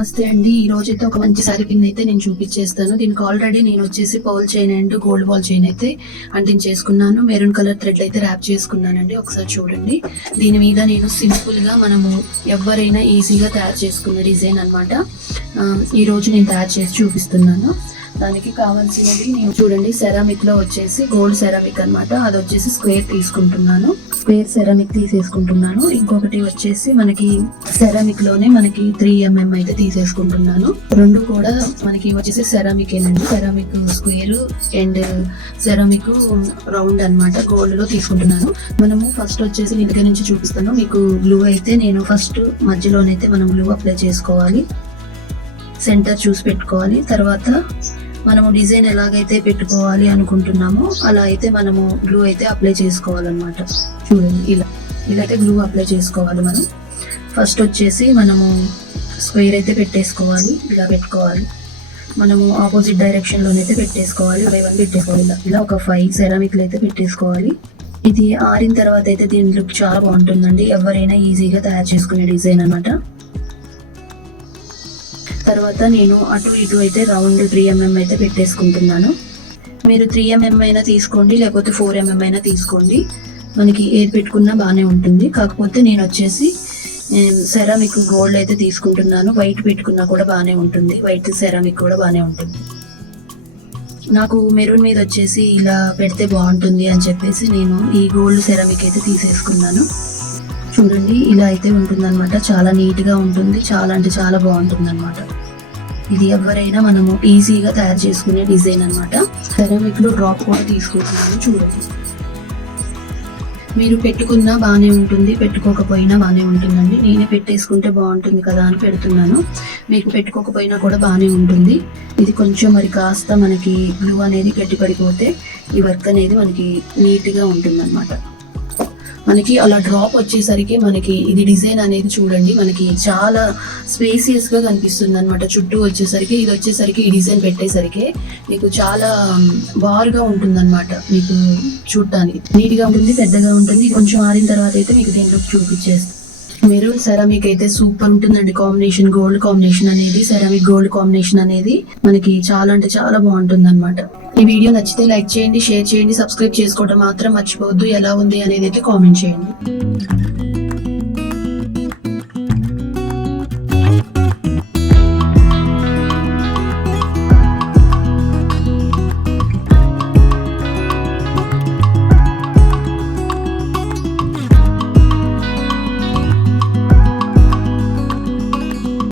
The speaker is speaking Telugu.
నస్తే అండి. ఈ రోజు అయితే ఒక మంచి సారీ పిన్ అయితే నేను చూపించేస్తాను. దీనికి ఆల్రెడీ నేను వచ్చేసి Paul chain and gold ball chain అయితే అంటించేసుకున్నాను. మెరూన్ కలర్ థ్రెడ్ అయితే ర్యాప్ చేసుకున్నానండి. ఒకసారి చూడండి. దీని మీద నేను సింపుల్గా మనము ఎవరైనా ఈజీగా తయారు చేసుకున్న డిజైన్ అనమాట ఈ రోజు నేను తయారు చేసి చూపిస్తున్నాను. దానికి కావాల్సినవి నేను చూడండి సెరామిక్లో వచ్చేసి గోల్డ్ సెరామిక్ అనమాట అది వచ్చేసి స్క్వేర్ తీసుకుంటున్నాను. స్క్వేర్ సెరామిక్ తీసేసుకుంటున్నాను. ఇంకొకటి వచ్చేసి మనకి సెరామిక్లోనే మనకి త్రీ ఎంఎం అయితే తీసేసుకుంటున్నాను. రెండు కూడా మనకి వచ్చేసి సెరామిక్ ఏనండి. Ceramic square and ceramic round అన్నమాట గోల్డ్లో తీసుకుంటున్నాను. మనము ఫస్ట్ వచ్చేసి నేను దగ్గర నుంచి చూపిస్తాను. మీకు బ్లూ అయితే నేను ఫస్ట్ మధ్యలోనైతే మనం బ్లూ అప్లై చేసుకోవాలి. సెంటర్ చూసి పెట్టుకోవాలి. తర్వాత మనము డిజైన్ ఎలాగైతే పెట్టుకోవాలి అనుకుంటున్నామో అలా అయితే మనము గ్లూ అయితే అప్లై చేసుకోవాలన్నమాట. చూడండి ఇలా ఇలా అయితే గ్లూ అప్లై చేసుకోవాలి మనం. ఫస్ట్ వచ్చేసి మనము స్క్వేర్ అయితే పెట్టేసుకోవాలి ఇలా పెట్టుకోవాలి. మనము ఆపోజిట్ డైరెక్షన్లోనైతే పెట్టేసుకోవాలి ఇవన్నీ పెట్టేసుకోవాలి. ఇలా ఇలా ఒక ఫైవ్ సెరామిక్లు అయితే పెట్టేసుకోవాలి. ఇది ఆరిన తర్వాత అయితే దీని లుక్ చాలా బాగుంటుందండి. ఎవరైనా ఈజీగా తయారు చేసుకునే డిజైన్ అనమాట తర్వాత నేను అటు ఇటు అయితే రౌండ్ త్రీ ఎంఎం అయితే పెట్టేసుకుంటున్నాను. మీరు త్రీ ఎంఎం అయినా తీసుకోండి లేకపోతే ఫోర్ ఎంఎం అయినా తీసుకోండి. మనకి ఏది పెట్టుకున్నా బాగానే ఉంటుంది. కాకపోతే నేను వచ్చేసి సెరామిక్ గోల్డ్ అయితే తీసుకుంటున్నాను. వైట్ పెట్టుకున్నా కూడా బాగానే ఉంటుంది. వైట్ సెరామిక్ కూడా బాగానే ఉంటుంది. నాకు మెరూన్ మీద వచ్చేసి ఇలా పెడితే బాగుంటుంది అని చెప్పేసి నేను ఈ గోల్డ్ సెరామిక్ అయితే తీసేసుకున్నాను. చూడండి ఇలా అయితే ఉంటుందన్నమాట. చాలా నీట్గా ఉంటుంది. చాలా అంటే చాలా బాగుంటుంది ఇది ఎవరైనా మనము ఈజీగా తయారు చేసుకునే డిజైన్ అనమాట సెరామిక్లో డ్రాప్ కూడా తీసుకుంటున్నాను చూడండి. మీరు పెట్టుకున్నా బాగానే ఉంటుంది పెట్టుకోకపోయినా బాగానే ఉంటుందండి. నేనే పెట్టేసుకుంటే బాగుంటుంది కదా అని పెడుతున్నాను. మీకు పెట్టుకోకపోయినా కూడా బాగానే ఉంటుంది. ఇది కొంచెం మరి కాస్త మనకి బ్లూ అనేది గట్టిపడిపోతే ఈ వర్క్ అనేది మనకి నీట్గా ఉంటుంది మనకి అలా డ్రాప్ వచ్చేసరికి మనకి ఇది డిజైన్ అనేది చూడండి మనకి చాలా స్పేసియస్గా కనిపిస్తుంది అనమాట చుట్టూ వచ్చేసరికి ఇది వచ్చేసరికి ఈ డిజైన్ పెట్టేసరికి మీకు చాలా బారుగా ఉంటుంది అనమాట మీకు చూడటానికి నీట్గా ఉంటుంది పెద్దగా ఉంటుంది కొంచెం ఆరిన తర్వాత అయితే మీకు దీంట్లో చూపించేస్తాను మెరూన్ సెరామిక్ అయితే సూపర్ ఉంటుందండి. కాంబినేషన్ గోల్డ్ కాంబినేషన్ అనేది సెరామిక్ గోల్డ్ కాంబినేషన్ అనేది మనకి చాలా అంటే చాలా బాగుంటుంది అనమాట ఈ వీడియో నచ్చితే లైక్ చేయండి షేర్ చేయండి సబ్స్క్రైబ్ చేసుకోవడం మాత్రం మర్చిపోవద్దు. ఎలా ఉంది అనేది అయితే కామెంట్ చేయండి.